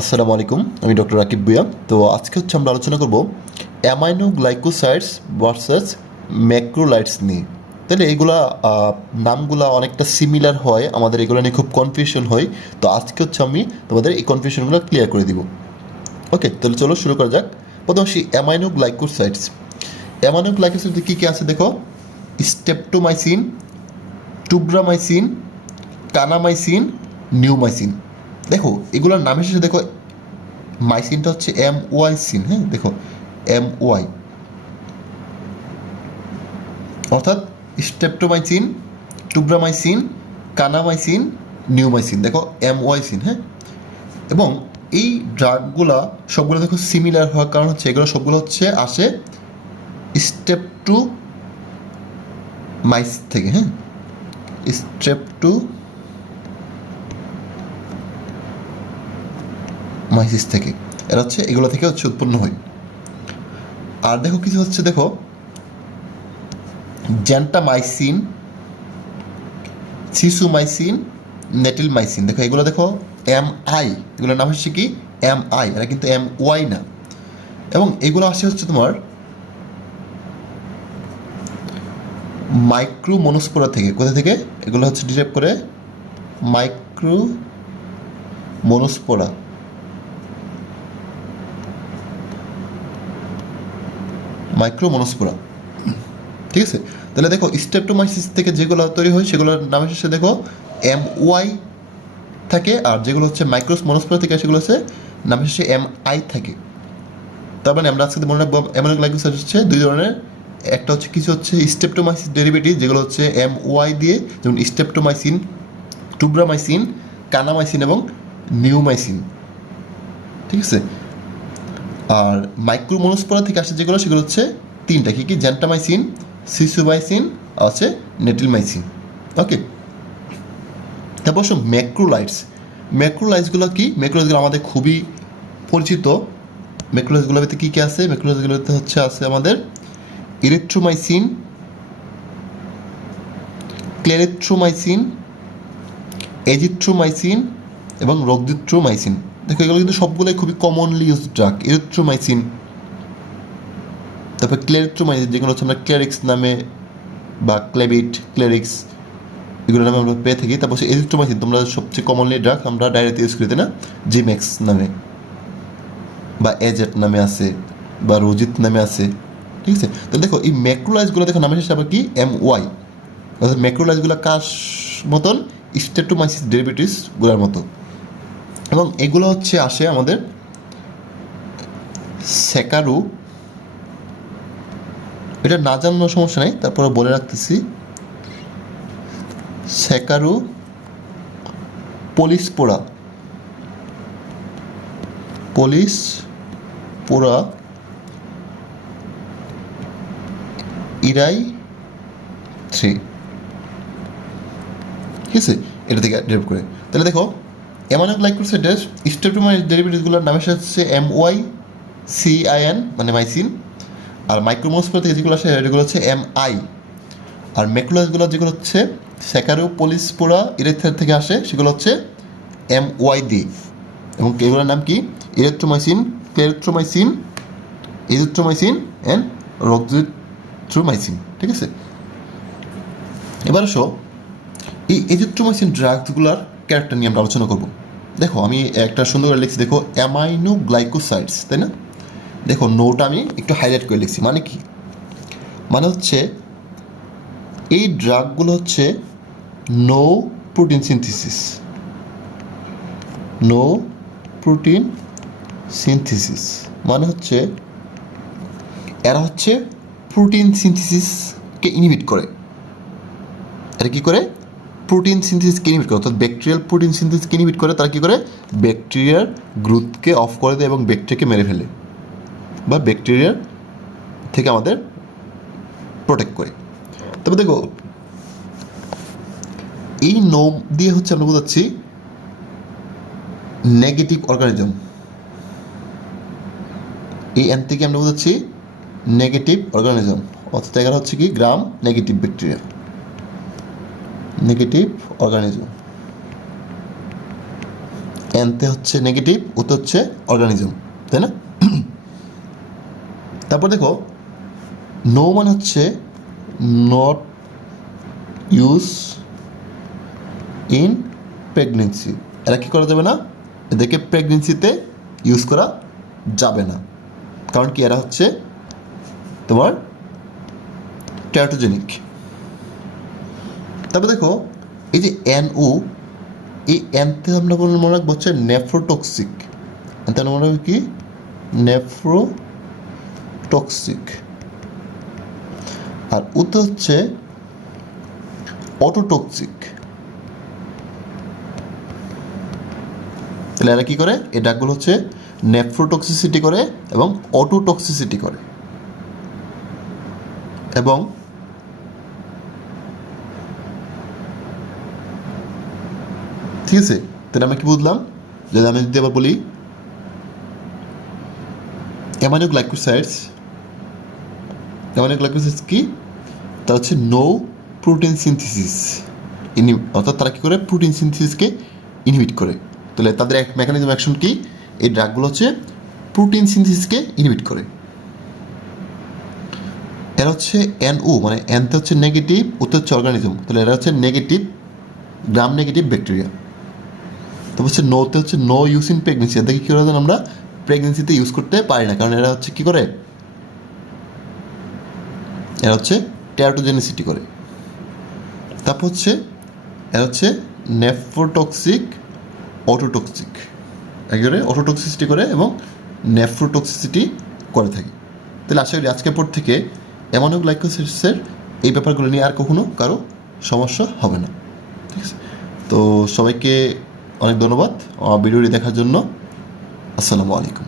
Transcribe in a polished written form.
আসসালামু আলাইকুম, আমি ডক্টর রাকিব ভুঁইয়া। তো আজকে আমরা আলোচনা করব অ্যামাইনো গ্লাইকোসাইডস ভার্সাস ম্যাক্রোলাইটস নিয়ে। তাহলে এইগুলা নামগুলা অনেকটা সিমিলার হয়, আমাদের এগুলো নিয়ে খুব কনফিউশন হয়। তো আজকে আমি তোমাদের এই কনফিউশনগুলো ক্লিয়ার করে দিব। ওকে, তাহলে চলো শুরু করা যাক। প্রথম আসি অ্যামাইনো গ্লাইকোসাইডস। অ্যামাইনো গ্লাইকোসাইডস কী কী আছে দেখো: স্টেপটোমাইসিন, টুব্রামাইসিন, কানামাইসিন, নিউমাইসিন। দেখো এগুলোর নামের শেষে দেখো মাইসিনটা হচ্ছে MY সিন। হ্যাঁ, দেখো MY, অর্থাৎ স্টেপটোমাইসিন, টুব্রামাইসিন, কানামাইসিন, নিউমাইসিন। দেখো MY সিন। হ্যাঁ, এবং এই ড্রাগগুলা সবগুলো দেখো সিমিলার হওয়ার কারণ হচ্ছে এগুলো সবগুলো হচ্ছে আসে স্টেপটোমাইস থেকে। হ্যাঁ, স্টেপটোমাইসিস থেকে, এরা হচ্ছে এগুলো থেকে হচ্ছে উৎপন্ন হয়। আর দেখো কিছু হচ্ছে, দেখো জ্যান্টামাইসিন, সিসুমাইসিন, নেটিলমাইসিন। দেখো এগুলো দেখো MI, এগুলোর নাম হচ্ছে কি MI, এরা কিন্তু MY না। এবং এগুলো আসে হচ্ছে তোমার মাইক্রো মনোস্পোরা থেকে। কোথা থেকে? এগুলো হচ্ছে ডিরাইভ করে মাইক্রো মনোস্পোরা। ঠিক আছে, তাহলে দেখো স্টেপটোমাইসিস থেকে যেগুলো তৈরি হয় সেগুলোর নামের শেষে দেখো MY থাকে, আর যেগুলো হচ্ছে মাইক্রোস মনোস্পোরা থেকে সেগুলো হচ্ছে নামের শেষে MI থাকে। তার মানে আমরা আজকে মনে রাখবো অ্যামাইনো গ্লাইকোসাইড হচ্ছে দুই ধরনের। একটা হচ্ছে কিছু হচ্ছে স্টেপটোমাইসিস ডেরিভেটিভ, যেগুলো হচ্ছে MY দিয়ে, যেমন স্টেপটোমাইসিন, টুব্রামাইসিন, কানামাইসিন এবং নিউমাইসিন। ঠিক আছে, আর মাইক্রো মনোস্পোরা থেকে আসে যেগুলো সেগুলো হচ্ছে তিনটা, কি কি? জ্যান্টামাইসিন, সিসুমাইসিন আর হচ্ছে নেটিলমাইসিন। ওকে, তারপর ম্যাক্রোলাইটসগুলো কি? ম্যাক্রোলাইটসগুলো আমাদের খুবই পরিচিত। ম্যাক্রোলাইটসগুলোতে কী কী আছে? ম্যাক্রোলাইটসগুলোতে হচ্ছে আছে আমাদের ইরিথ্রোমাইসিন, ক্লেরিথ্রোমাইসিন, এজিথ্রোমাইসিন এবং রোগজিথ্রোমাইসিন। দেখো এগুলো কিন্তু সবগুলোই খুবই কমনলি ইউজ ড্রাগ। ইরিথ্রোমাইসিন, তারপর ক্লেরিথ্রোমাইসিন, যেগুলো হচ্ছে আমরা ক্লেরিক্স নামে বা ক্লেরিক্স এগুলো নামে আমরা পেয়ে থাকি। তারপর হচ্ছে এজিথ্রোমাইসিন, তোমরা সবচেয়ে কমনলি ড্রাগ আমরা ডাইরেক্ট ইউজ করি, তাই না? জিমেক্স নামে বা এজেট নামে আছে বা রোজিত নামে আছে। ঠিক আছে, তাহলে দেখো এই ম্যাক্রোলাইজগুলো দেখো নামের শেষে আবার কি MY, অর্থাৎ ম্যাক্রোলাইজগুলো কার মতন? স্টেপটোমাইসিস ডেরিভেটিভসগুলোর মতো। এবং এগুলো হচ্ছে আসে আমাদের স্যাকারু, এটা না জানানোর সমস্যা নেই, তারপরে বলে রাখতেছি। স্যাকারু পলিস্পোরা, ইরাই 3। ঠিক আছে, এটা থেকে ডেরিভ করে। তাহলে দেখো অ্যামাইনো গ্লাইকোসাইডের স্টেপটোমাইস ডেরিভেটিভসগুলোর নামের সাথে হচ্ছে MYCIN মানে মাইসিন। আর মাইক্রোমোস্পোরা থেকে যেগুলো আসে এগুলো হচ্ছে MI। আর ম্যাক্রোলাইজগুলো যেগুলো হচ্ছে স্যাকারোপলিস্পোরা ইরেথ্রার থেকে আসে সেগুলো হচ্ছে MYD। এবং এগুলোর নাম কি? ইরেথ্রোমাইসিন, ক্লেরিথ্রোমাইসিন, এজিথ্রোমাইসিন অ্যান্ড রোগজিথ্রোমাইসিন। ঠিক আছে, এবার আসো এই এজিথ্রোমাইসিন ড্রাগসগুলোর ক্যারেক্টার নিয়ে আমরা আলোচনা করব। দেখো আমি একটা সুন্দর করে লিখছি, দেখো অ্যামাইনো গ্লাইকোসাইডস, তাই না? দেখো নোটা আমি একটু হাইলাইট করে লিখছি। মানে কি? মানে হচ্ছে এই ড্রাগগুলো হচ্ছে নো প্রোটিন সিনথেসিস। মানে হচ্ছে এরা হচ্ছে প্রোটিন সিনথেসিসকে ইনহিবিট করে। এরা কী করে? প্রোটিন সিনথেসিসকে ইনহিবিট করে, অর্থাৎ ব্যাকটেরিয়াল প্রোটিন সিনথেসিসকে ইনহিবিট করে। তারা কী করে? ব্যাকটেরিয়ার গ্রোথকে অফ করে দেয় এবং ব্যাকটেরিয়াকে মেরে ফেলে বা ব্যাকটেরিয়ার থেকে আমাদের প্রোটেক্ট করে। তবে দেখো এই নোম দিয়ে হচ্ছে আমরা বোঝাচ্ছি নেগেটিভ অর্গানিজম। এই এন থেকে আমরা বোঝাচ্ছি নেগেটিভ অর্গানিজম, অর্থাৎ এখানে হচ্ছে কি gram negative bacteria, negative organism. এনতে হচ্ছে নেগেটিভ, ওতে হচ্ছে অর্গানিজম, তাই না? তারপর দেখো নো মানে হচ্ছে নট ইউজ ইন প্রেগনেন্সি। এরা কী করা যাবে না? এদেরকে প্রেগনেন্সিতে ইউজ করা যাবে না, কারণ কি এরা হচ্ছে তোমার টেরাটোজেনিক। তারপর দেখো এই যে NO, এই এনতে আমরা মনে রাখবো হচ্ছে নেফ্রোটক্সিক। এনতে আমরা মনে রাখবো কি? নেফ্রোটক্সিক। আর ওতে হচ্ছে অটোটক্সিক। তাহলে এরা কী করে? এই ড্রাগগুলো হচ্ছে নেফ্রোটক্সিসিটি করে এবং অটোটক্সিসিটি করে। এবং ঠিক আছে, তাহলে আমরা কি বুঝলাম? যদি আমি যদি আবার বলি অ্যামাইনোগ্লাইকোসাইডস কি? তা হচ্ছে নো প্রোটিন সিনথেসিস, অর্থাৎ তারা কী করে? প্রোটিন সিনথেসিসকে ইনহিবিট করে। তাহলে তাদের এক মেকানিজম অ্যাকশন কি? এই ড্রাগগুলো হচ্ছে প্রোটিন সিনথেসিসকে ইনহিবিট করে। এরা হচ্ছে NO, মানে এনতে হচ্ছে নেগেটিভ, ওতে হচ্ছে অর্গানিজম। তাহলে এরা হচ্ছে নেগেটিভ, গ্রাম নেগেটিভ ব্যাকটেরিয়া। তারপর হচ্ছে নোতে হচ্ছে নো ইউজ ইন প্রেগনেন্সি। এদেরকে কী করে? আমরা প্রেগনেন্সিতে ইউজ করতে পারি না, কারণ এরা হচ্ছে কী করে? এরা হচ্ছে টেরাটোজেনিসিটি করে। তারপর হচ্ছে এরা হচ্ছে নেফ্রোটক্সিক, অটোটক্সিক। একেবারে অটোটক্সিসিটি করে এবং নেফ্রোটক্সিসিটি করে থাকে। তাহলে আশা করি আজকের পর থেকে অ্যামাইনোগ্লাইকোসাইডসের এই ব্যাপারগুলো নিয়ে আর কখনো কারো সমস্যা হবে না। ঠিক আছে, তো সবাইকে অনেক ধন্যবাদ ভিডিওটি দেখার জন্য। আসসালামু আলাইকুম।